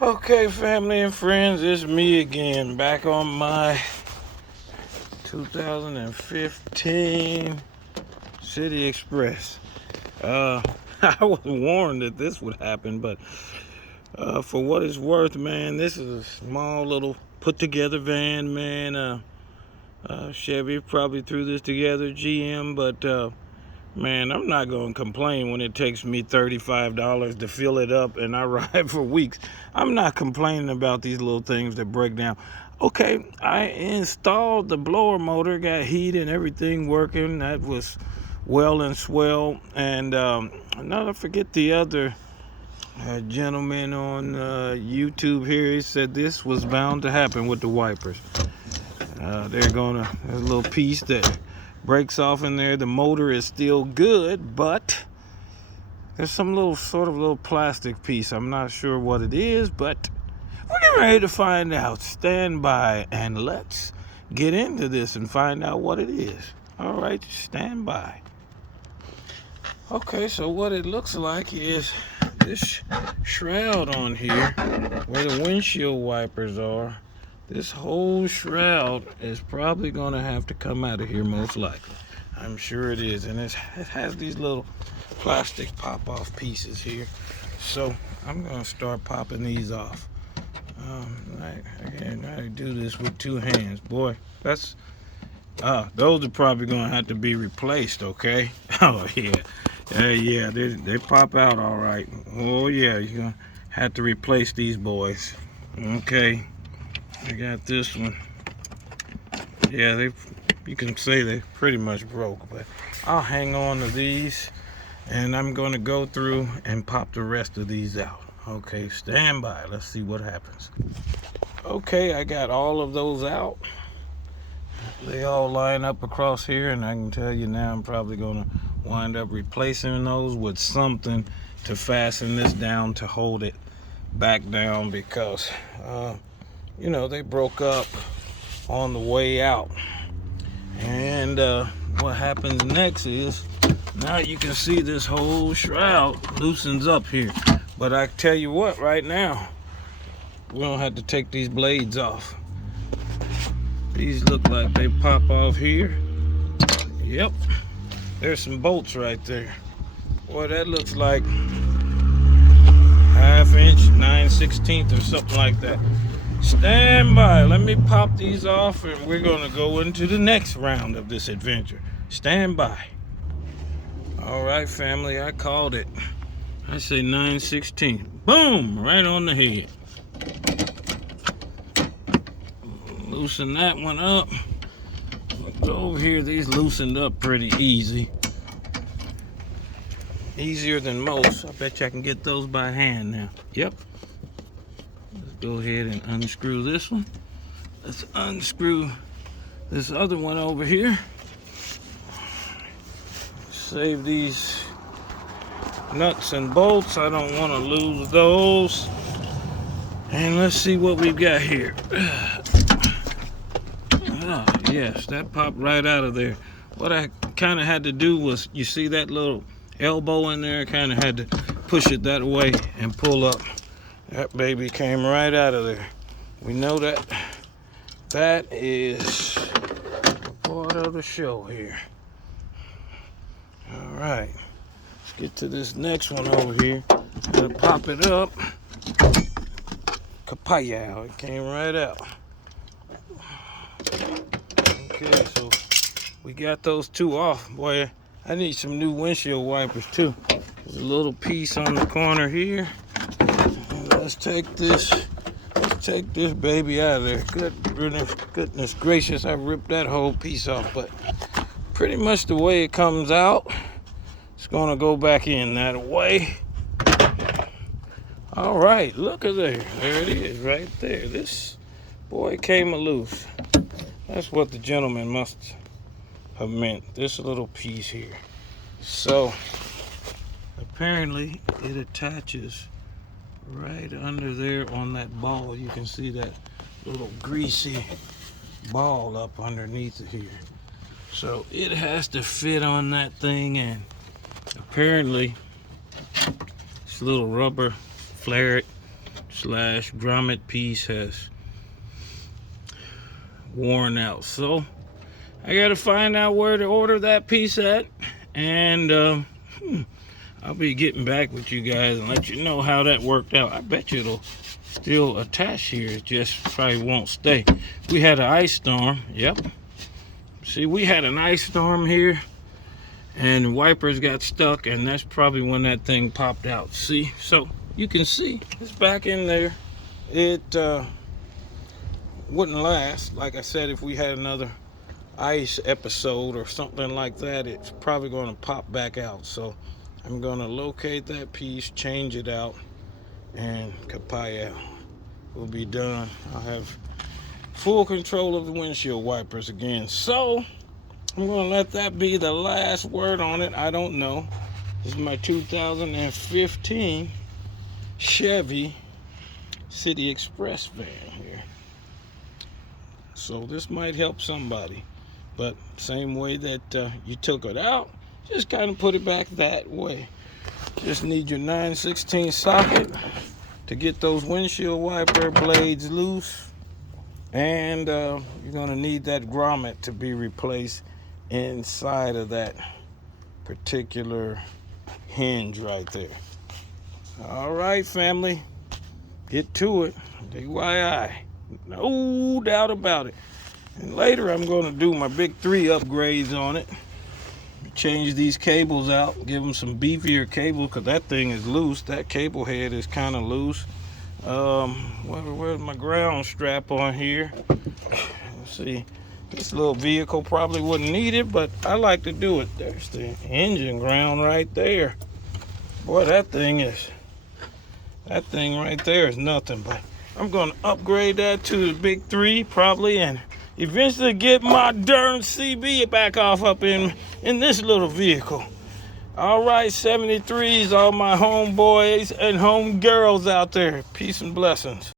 Okay, family and friends, it's me again, back on my 2015 City Express. I was warned that this would happen, but for what it's worth, man, this is a small little put-together van, man. Chevy probably threw this together, GM, but man, I'm not going to complain when it takes me $35 to fill it up and I ride for weeks. I'm not complaining about these little things that break down. Okay, I installed the blower motor, got heat and everything working. That was well and swell. And not to forget the other gentleman on YouTube here, he said this was bound to happen with the wipers. There's a little piece that breaks off in there. The motor is still good, but there's some little plastic piece. I'm not sure what it is, but we're getting ready to find out. Stand by and let's get into this and find out what it is. All right, stand by. Okay, so what it looks like is this shroud on here where the windshield wipers are. This whole shroud is probably going to have to come out of here, most likely. I'm sure it is. And it has these little plastic pop-off pieces here. So I'm going to start popping these off. I do this with two hands. Boy, those are probably going to have to be replaced, okay? Oh, yeah. Yeah, they pop out all right. Oh, yeah, you're going to have to replace these boys. Okay. I got this one. Yeah, you can say they pretty much broke, but I'll hang on to these and I'm going to go through and pop the rest of these out. Okay, stand by. Let's see what happens. Okay, I got all of those out. They all line up across here, and I can tell you now I'm probably going to wind up replacing those with something to fasten this down to hold it back down because they broke up on the way out. And what happens next is now you can see this whole shroud loosens up here. But I tell you what, right now, we're going to have to take these blades off. These look like they pop off here. Yep. There's some bolts right there. Boy, that looks like 1/2 inch, 9/16 or something like that. Stand by. Let me pop these off and we're going to go into the next round of this adventure. Stand by. All right, family, I called it. I say 9/16. Boom! Right on the head. Loosen that one up. Look over here, these loosened up pretty easy. Easier than most. I bet you I can get those by hand now. Yep. Let's go ahead and unscrew this one. Let's unscrew this other one over here. Save these nuts and bolts. I don't want to lose those. And let's see what we've got here. Yes, that popped right out of there. What I kind of had to do was, you see that little elbow in there? I kind of had to push it that way and pull up. That baby came right out of there. We know that is part of the show here. All right, let's get to this next one over here. Gonna pop it up. Kapow! It came right out. Okay, so we got those two off. Boy, I need some new windshield wipers too. There's a little piece on the corner here. Let's take this baby out of there. Goodness gracious, I ripped that whole piece off, but pretty much the way it comes out, it's gonna go back in that way. All right, look at there. There it is, right there. This boy came loose. That's what the gentleman must have meant. This little piece here. So apparently it attaches right under there on that ball. You can see that little greasy ball up underneath it here. So it has to fit on that thing, and apparently this little rubber flare it slash grommet piece has worn out. So I gotta find out where to order that piece at, and I'll be getting back with you guys and let you know how that worked out. I bet you it'll still attach here, it just probably won't stay. We had an ice storm. Yep, see, we had an ice storm here and wipers got stuck, and that's probably when that thing popped out. See, so you can see it's back in there. It wouldn't last. Like I said, if we had another ice episode or something like that, it's probably going to pop back out. So I'm going to locate that piece, change it out, and kapaya, will be done. I'll have full control of the windshield wipers again. So I'm going to let that be the last word on it. I don't know. This is my 2015 Chevy City Express van here. So this might help somebody. But same way that you took it out, just kind of put it back that way. Just need your 9/16 socket to get those windshield wiper blades loose. And you're going to need that grommet to be replaced inside of that particular hinge right there. All right, family, get to it. DIY, no doubt about it. And later I'm going to do my big 3 upgrades on it. Change these cables out, give them some beefier cable, because that thing is loose. That cable head is kind of loose. Where's my ground strap on here? Let's see. This little vehicle probably wouldn't need it, but I like to do it. There's the engine ground right there. Boy, that thing right there is nothing. But I'm going to upgrade that to the big 3 probably, and eventually get my darn CB back off up in this little vehicle. All right, 73s, all my homeboys and homegirls out there. Peace and blessings.